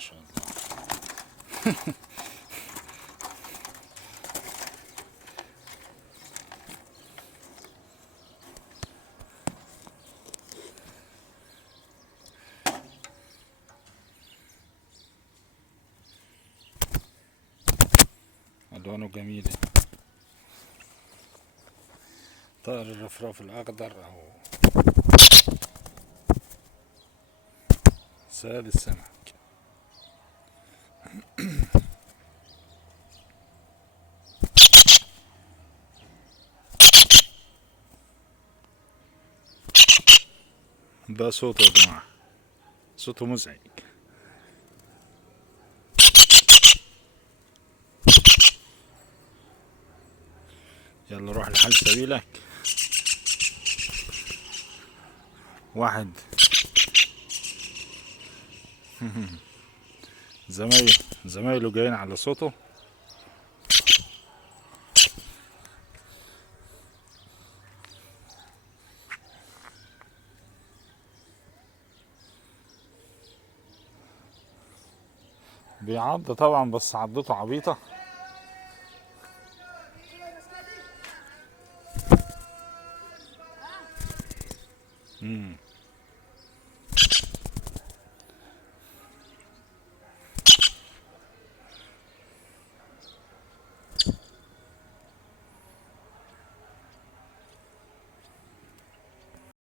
ما شاء الله. ألوانه جميلة. طائر الرفراف الأخضر أو سال السمك. ده صوته يا جماعة، صوته مزعج. يلا روح لحال سبيلك. واحد زمايله جايين على صوته. بيعض طبعا، بس عضته عبيطة.